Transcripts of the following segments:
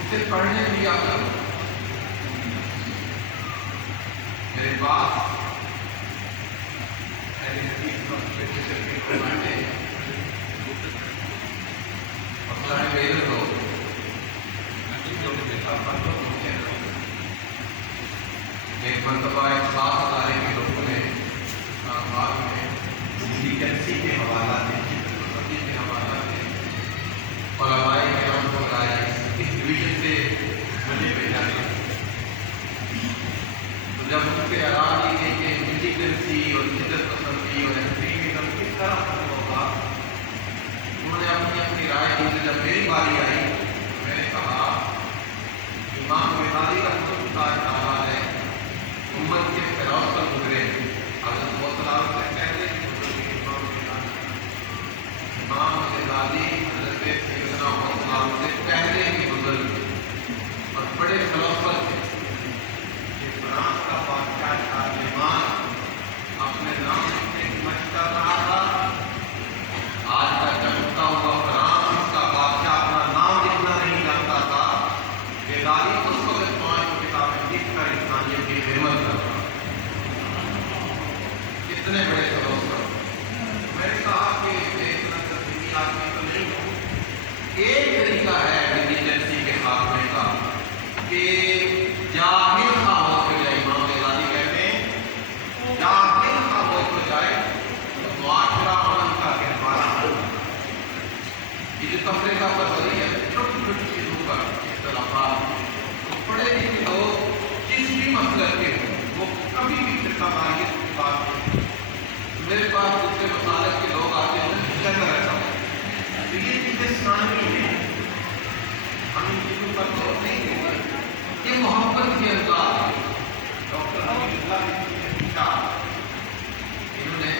اسے پڑھنے دیا کرو. میرے پاس ایک مرتبہ ایک خاص ادارے کے لوگوں نے بعد میں ایجنسی کے حوالہ سے علماء کرام کو بلائے. اس ڈویژن سے مجھے بھیجا گیا. تو جب ان سے اعلان کی گئی کہ ملیٹنسی اور شدت پسندی اور ایکسٹریمزم کس طرح ختم ہوگا، انہوں نے اپنی رائے دی. جب میری باری آئی میں نے کہا امام غزالی رحمۃ اللہ تعالیٰ ہے امت کے فراز پر گزرے. حضرت محترم سے پہلے امام غزالی حضرت سیدنا محترم سے پہلے کے بزرگ اور بڑے فلسفہ تھے. یہ فرانس کا بادشاہ شارلمان اپنے نام سے مشق کر رہا تھا. آج کا چمکتا ہوا فرانس کا بادشاہ اپنا نام لکھنا نہیں جانتا تھا. غزالی اس وقت 5 کتابیں لکھ کر انسانیت کی خدمت کر رہا. کتنے بڑے فلسفہ. میں نے کہا کہ اتنا ترتیبی آدمی تو نہیں ہوں. ایک طریقہ ہے انٹیلیجنسی کے خاتمے کا کہ جاہل خاموش ہو جائے. امام غزالی کہتے ہیں جاہل خاموش ہو جائے تو معاشرہ امن کا گہوارہ ہوگا. یہ جو تفریقہ پروری ہے چھوٹی چھوٹی چیزوں پر اختلافات، پڑھے لکھے لوگ جس بھی مسلک کے ہوں وہ کبھی بھی فرقہ واریت کی بات نہیں. میرے پاس دوسرے مسالک کے لوگ آتے ہیں کہتا رہتا ہوں تو یہ چیزیں ثانوی ہیں. ہم ان چیزوں پر غور نہیں کرتے. یہ محبت کے انداز ہے. ڈاکٹر حمید اللہ انہوں نے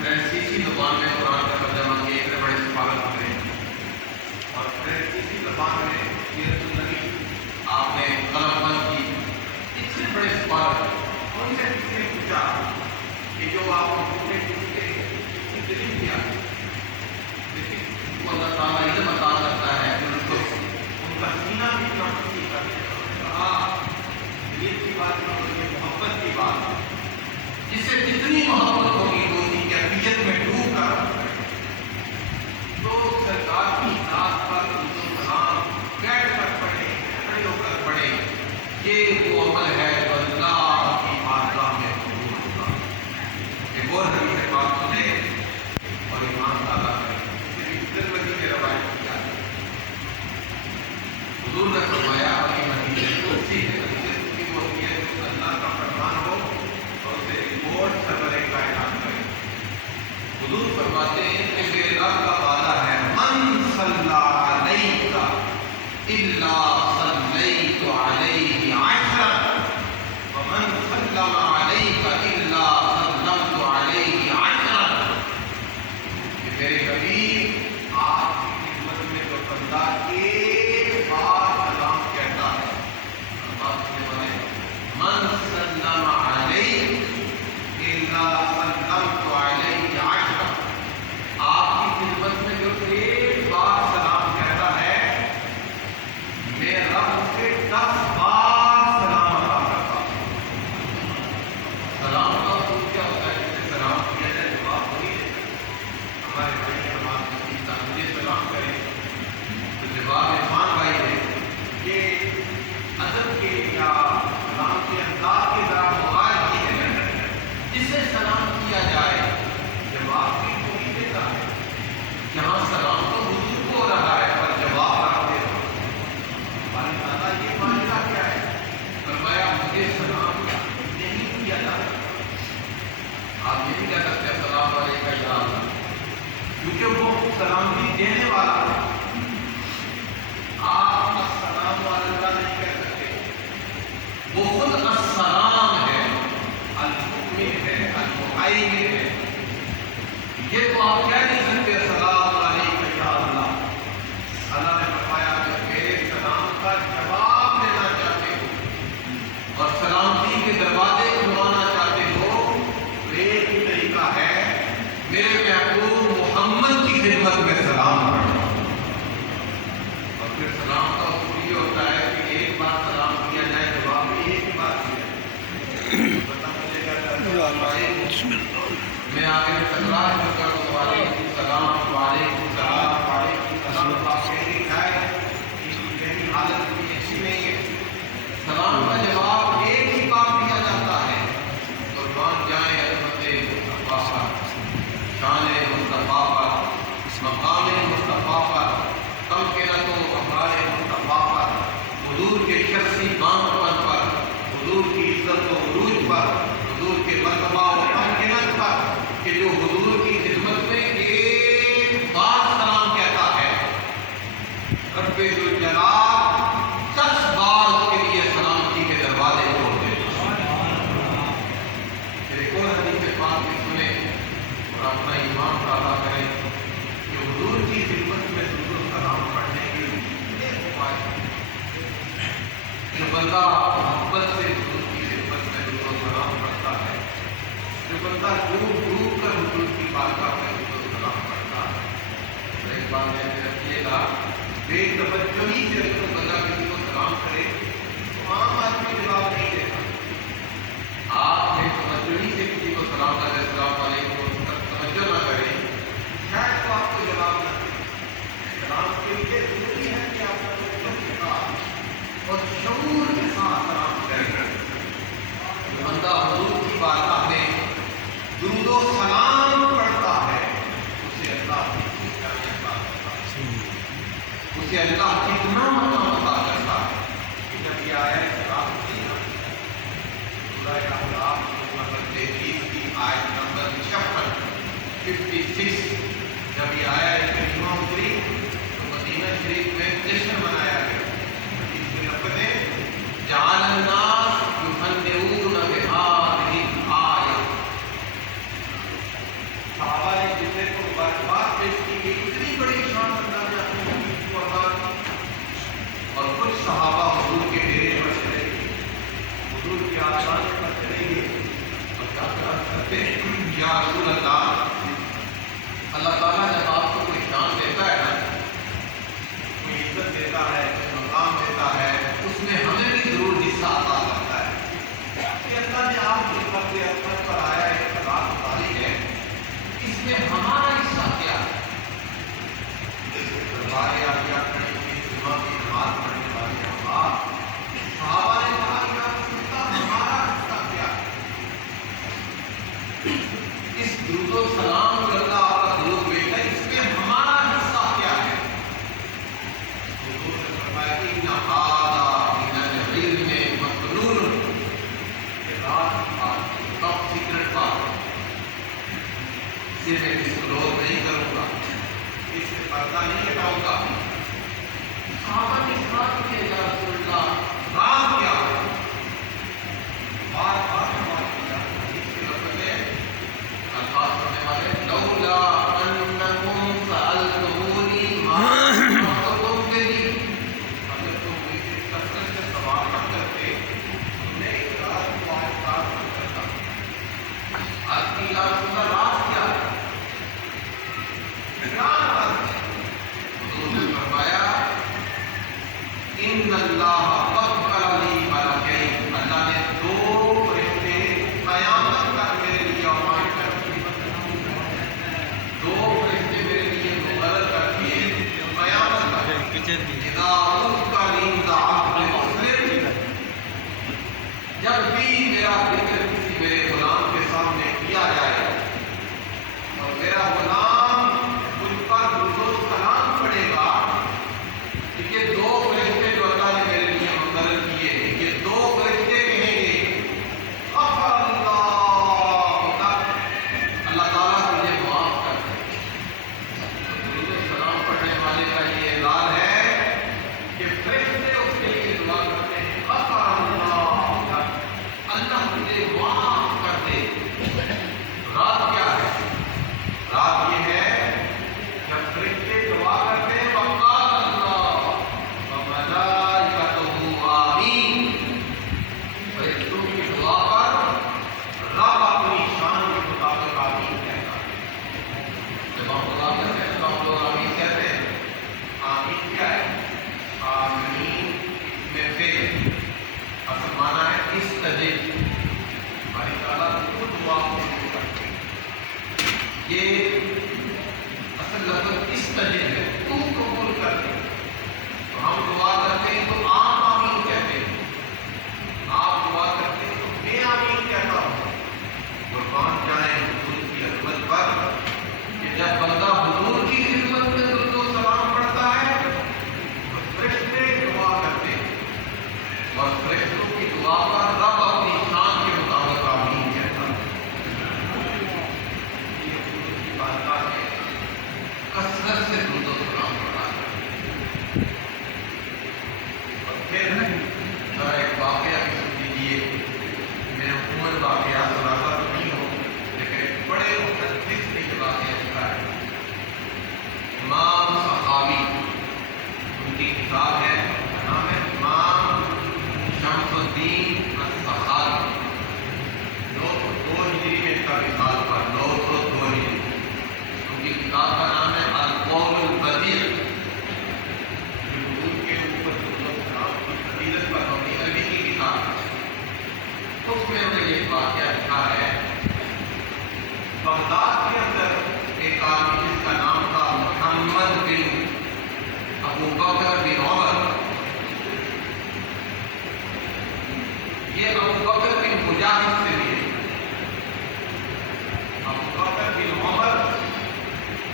فرانسیسی زبان میں قرآن کا ترجمہ کیا. اتنے بڑے سفارت ہوئے اور فرانسیسی زبان میں سیرت النبی آپ نے قلم بند کی. اتنے بڑے سفارت ان سے کسی نے پوچھا کہ جو آپ نے دلیل کیا لیکن وہ اللہ تعالیٰ علم عطا کرتا ہے کہ ان کا سینہ بھی اتنا وسیع کر دیا. کہا دلیل کی بات نہیں ہوتی، محبت کی بات. جس سے جتنی محبت ہوگی وہ اسی کیفیت میں ڈوب کر تو سرکار کی ذات پر مسلمان بیٹھ کر پڑھے، کھڑے ہو کر پڑھے. یہ وہ عمل ہے جو اللہ کی بارگاہ میں قبول ہوگا. ایک اور حدیث پاک سنیں اور ایمان تعالیٰ کریں. ترمذی میں روایت کیا ہے حضور نے فرمایا اور یہ حدیث قدسی ہے. حدیث قدسی وہ ہوتی ہے جو اللہ کا فرمان ہو اور اسے رپورٹ سرورے کائنات کرے. حضور فرماتے ہیں کہ میرے رب کا وعدہ ہے من صلی علیک الا صلیت علیہ عشرا ومن سلم علیک الا سلمت علیہ عشرا. کہ میرے حبیب آپ کی خدمت میں جو بندہ ایک بار سلام کہتا ہے من سلم علیک الا سلمت علیہ عشرا. آپ کی خدمت میں جو ایک بار سلام کہتا ہے میں رب سے 10 بار سلام ادا کرتا ہوں. سلام کا حکم کیا ہوتا ہے؟ جسے سلام کیا جائے جواب وہی ہے. ہمارے بھائی ہمارے مجھے سلام کریں تو جواب عرفان بھائی ہے. یہ ادب کے یا سلام کے انداز کے ذرا مغال کی ہے. جسے سلام کیا جائے جواب بھی وہی دیتا ہے. یہاں سلام تو حضور کو ہو رہا ہے پر جواب آپ دے رہا. ہمارے تعالیٰ یہ معاملہ کیا ہے؟ فرمایا مجھے سلام نہیں کیا جاتا. آپ یہ نہیں کہہ سکتے السلام علیکم یا اللہ کیونکہ وہ سلامتی دینے والا ہے. آپ السلام علیکم نہیں کہہ سکتے. وہ خود السلام ہے، المؤمن ہے، المؤمن ہے. یہ تو آپ کہہ نہیں سکتے السلام علیکم یا اللہ. اللہ نے فرمایا کہ میرے سلام کا جواب دینا چاہتے ہو اور سلامتی کے دروازے کھلوانا چاہتے ہو تو ایک ہی طریقہ ہے میرے محبوب محمد کی خدمت میں سلام پڑھنا. اور پھر سلام کا یہ ہوتا ہے کہ ایک بار سلام کیا جائے جواب میں ایک ہی بات کیا جائے میں آگے تکرار کر دوں وعلیکم السلام وعلیکم السلام وعلیکم السلام آپ کہنے جائے میری حالت بھی ایسی نہیں ہے سلام کا جواب ایک ہی بار دیا جاتا ہے قربان جائیں عظمت مصطفیٰ پر شان مصطفیٰ پر مقام مصطفیٰ پر تمکنت و وقار مصطفیٰ پر حضور کے شخصی بانگ پر حضور کی عزت و عروج پر حضور کے مرتبہ و تمکنت پر کہ جو حضور کی خدمت میں ایک بار سلام کہتا ہے رب ذوالجلال 10 بار اس کے لیے سلامتی کے دروازے کھول دیتے ایک اور حدیث پاک میں سنیں اور اپنا ایمان پیدا کریں کہ حضور کی خدمت میں درود و سلام پڑھنے کے لیے جو بندہ محبت سے حضور کی خدمت میں درود و سلام پڑھتا ہے جو بندہ ڈوب ڈوب کر حضور کی بارگاہ میں درود و سلام پڑھتا ہے تو ایک بات میں رکھیے گا بے توجہی سے اگر بندہ کسی کو سلام کرے تو عام آدمی جواب نہیں دیتا آپ بے توجہی سے کسی کو سلام کرے السلام علیکم توجہ نہ کریں شاید تو آپ کو جواب نہ دے سلام کے لیے ضروری ہے کہ آپ توجہ کے ساتھ اور شعور کے ساتھ سلام کریں بندہ حضور کی بارگاہ میں درود و سلام پڑھتا ہے اسے اللہ اسے اللہ کتنا مقام عطا کرتا ہے کہ جب یہ آیت سلام کی سورہ احزاب نمبر 33 کی آیت نمبر 56 جب یہ آیت کریمہ اتری تو مدینہ شریف میں جشن منایا گیا اس کے لفظ ہے جعل الناس یحنئون بہذہ الآیہ صحابہ نے جتنے کو بات پیش کی گئی اتنی بڑی شان انداز میں اپنی حدیث کو ادا کی اور کچھ صحابہ حضور کے ڈیرے پر چلے گئے حضور کے آسان پر چلے گئے اور کیا کرتے ہیں یا رسول اللہ اللہ تعالیٰ جب آپ کو کوئی شان دیتا ہے نا کوئی عزت دیتا ہے کوئی مقام دیتا ہے اس میں ہمیں بھی ضرور حصہ عطا کرتا ہے کہ اللہ نے آپ کی خط احمد پر آیا ایک خطاب اتاری ہے اس میں ہمارا حصہ کیا ہے دربار عالیہ کھڑی ہوئی جمعہ کی نماز پڑھنے والی احباب صحابہ نے کہا کہ آپ کو ہمارا حصہ کیا ہے اس درود و سلام جو اللہ آپ کا درود بھیجا اس میں ہمارا حصہ کیا ہے حضور نے فرمایا کہ ان هذا من العلم مکنون یہ راز کی بات ٹاپ سیکرٹ بات اسے میں ڈسکلوز نہیں کروں گا اس سے پردہ نہیں ہٹاؤں گا صحابہ نے سوال کیا یا رسول اللہ راز کیا بار بار سوال کیا اس کے لفظ میں الفاظ پڑھنے والے لولا انکم سألتمونی ما اعطیتم بھی اگر تم مجھ سے کثرت سے سوال نہ کرتے میں ایک راز کو آہستہ کرتا آج کی یا رسول اللہ راز کیا ہے کیا راز ہے حضور نے فرمایا ان اللہ وکل لی ملکین اللہ نے 2 فرشتے قیامت تک میرے لیے اپوائنٹ کر دیے 2 فرشتے میرے لیے مقرر کر دیے قیامت تک اذا اذکر عند عبد مسلم جب بھی میرا ذکر کسی میرے غلام کے سامنے کیا جائے اور میرا غلام مجھ پر درود و سلام پڑھے گا یہ 2 فرشتے جو اللہ نے میرے لیے مقرر کیے ہیں یہ 2 فرشتے کہیں گے غفر اللہ تعالیٰ تجھے معاف کر دے درود و سلام پڑھنے والے کا یہ اعلان ہے کہ فرشتے اس کے لیے دعا کرتے ہیں غفر اللہ تجھے معاف کر دے رات کیا ہے رات یہ ہے جب فرشتے دعا کرتے ہیں وقال اللہ وملائکتہ آمین فرشتوں کی دعا پر رب اپنی شان کے مطابق آمین کہتا ہے جب ہم دعا کرتے ہیں تو ہم لوگ آمین کہتے ہیں آمین کیا ہے آمین فرشتے اصل مانا ہے استجب، باری تعالیٰ تو دعا قبول کرتے ہیں. یہ اصل لفظ استجب ہے، تو قبول کرتے ہیں. تو ہم دعا کرتے ہیں تو آپ آمین کہتے ہیں، آپ دعا کرتے ہیں تو میں آمین کہتا ہوں. قربان جائیں حضور کی عظمت پر کہ جب بندہ حضور کی خدمت میں درود و سلام پڑھتا ہے تو فرشتے دعا کرتے ہیں، اور فرشتوں کی دعا پر رب اپنی شان کے مطابق آمین کہتا ہے. یہ حضور کی بارگاہ میں کثرت سے درود و سلام پڑھا ہے. اور پھر ذرا ایک واقعہ بھی سن لیجیے. میں عموماً واقعات سناتا تو نہیں ہوں، لیکن بڑے محدث نے یہ واقعہ لکھا ہے. امام سخاوی، ان کی کتاب ہے، نام ہے امام شمس الدین السخاوی. 902 ہجری میں ان کا وصال ہوا، 902 ہجری. ان کی کتاب کا نام ہے القول البدیع، جو حضور کے اوپر درود و سلام کی فضیلت پر مبنی عربی کی کتاب ہے. اس میں انہوں نے یہ واقعہ لکھا ہے. بغداد کے اندر ایک آدمی جس کا نام تھا محمد بن ابو بکر بن عمر. یہ ابو بکر بن مجاہد سے ملے. ابو بکر بن عمر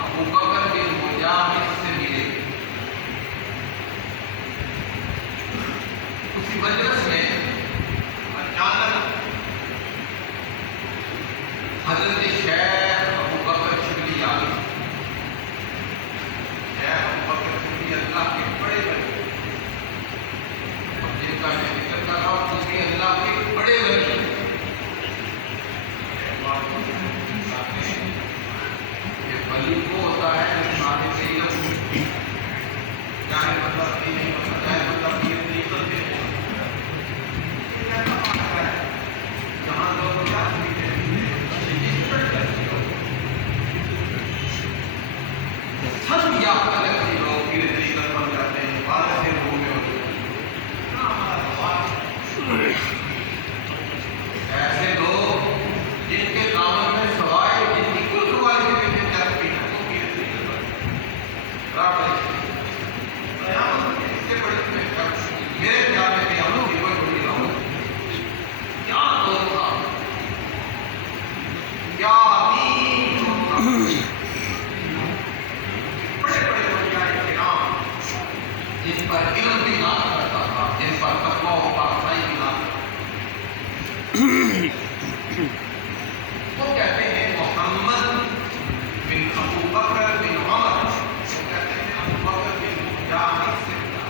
ابو بکر بن مجاہد سے ملے. اسی مجلس میں اچانک حضرت شیخ ابو بکر شبلی آ گئے. شیخ ابو بکر شبلی اللہ کے بڑے ولی، اور جن کا میں ذکر کر رہا ہوں وہ بھی اللہ کے بڑے ولی. یہ ولی وہ ہوتا ہے جو صاحب علم، چاہے مطلب نہیں ہوتا، چاہے مطلب یہ نہیں کرتے ہیں. جہاں لوگ کیا سمجھتے ہیں سب یافتہ لگتی لوگ پھر طریقت بن جاتے ہیں، بعد سے لوگوں میں ہوتے ہیں. ایسے لوگ جن کے دامن میں سوائے جن کی کل سوائے کے لیے جاتی ہیں وہ پھر طریقت بن جاتے ہیں. اس سے بڑے میرے خیال میں قیامت کی کوئی بڑی رہو کیا دور تھا، کیا دین دور تھا. بڑے بڑے اولیاء کرام جن پر علم بھی نازل کرتا تھا، جن پر تقویٰ و پاکیزگی بھی نازل کرتا تھا. وہ کہتے ہیں محمد بن ابو بکر بن عمر، وہ کہتے ہیں ابو بکر بن مجاہد سے ملا.